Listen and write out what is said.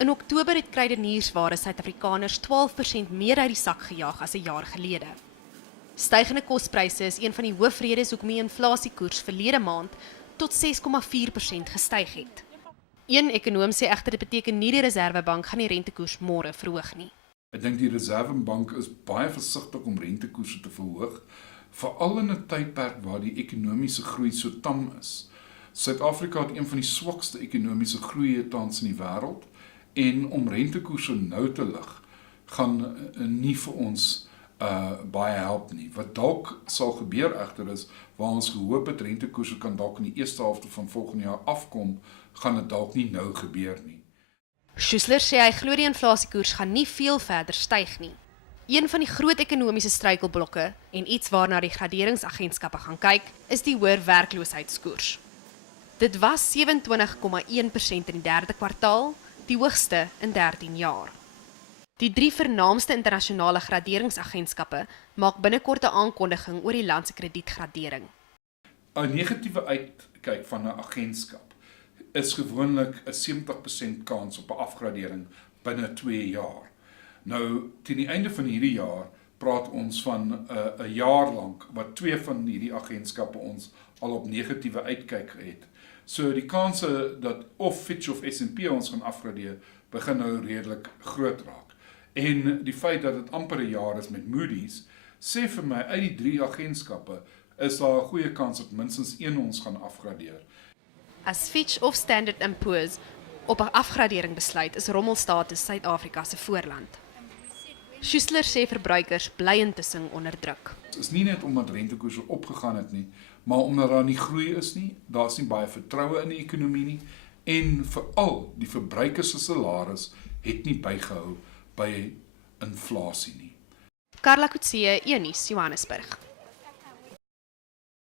In Oktober het kruideniersware Suid-Afrikaners 12% meer uit die sak gejaag as 'n jaar gelede. Stygende kospryse is een van die hoofredes hoekom die inflasiekoers verlede maand tot 6,4% gestyg het. Een ekonoom sê egter dit beteken nie die Reserwebank gaan die rentekoers môre verhoog nie. Ek dink die Reserwebank is baie versigtig om rentekoerse te verhoog, veral in 'n tydperk waar die ekonomiese groei so tam is. Suid-Afrika het een van die swakste ekonomiese groeie tans in die wêreld, en om rentekoerse nou te lig, gaan nie vir ons baie help nie. Wat dalk sal gebeur egter is, waar ons gehoop het rentekoerse kan dalk in die eerste helfte van volgende jaar afkom, gaan dit dalk nie nou gebeur nie. Schuessler sê hy glo die inflasiekoers gaan nie veel verder styg nie. Een van die groot ekonomiese struikelblokke en iets waarna die graderingsagentskappe gaan kyk, is die hoër werkloosheidskoers. Dit was 27,1% in die derde kwartaal, die hoogste in 13 jaar. Die 3 vernaamste internasionale graderingsagentskappe maak binnekort 'n aankondiging oor die land se kredietgradering. 'n Negatiewe uitkyk van 'n agentskap is gewoonlik 'n 70% kans op 'n afgradering binne 2 jaar. Nou, teen die einde van hierdie jaar praat ons van 'n jaar lank wat 2 van hierdie agentskappe ons al op negatiewe uitkyk het. So die kanse dat of Fitch of S&P ons gaan afgradeer, begin nou redelik groot raak. En die feit dat dit amper 'n jaar is met Moody's, sê vir my uit die 3 agentskappe is daar 'n goeie kans dat minstens een ons gaan afgradeer. As Fitch of Standard & Poor's op 'n afgradering besluit, is rommelstatus Suid-Afrika se voorland. Schuessler sê verbruikers bly intussen onder druk. Dit is nie net omdat rentekoerse opgegaan het nie, maar omdat daar nie groei is nie, daar's nie baie vertroue in die ekonomie nie, en veral die verbruiker se salaris het nie bygehou by inflasie nie. Carla Coetzee, Unies, Johannesburg.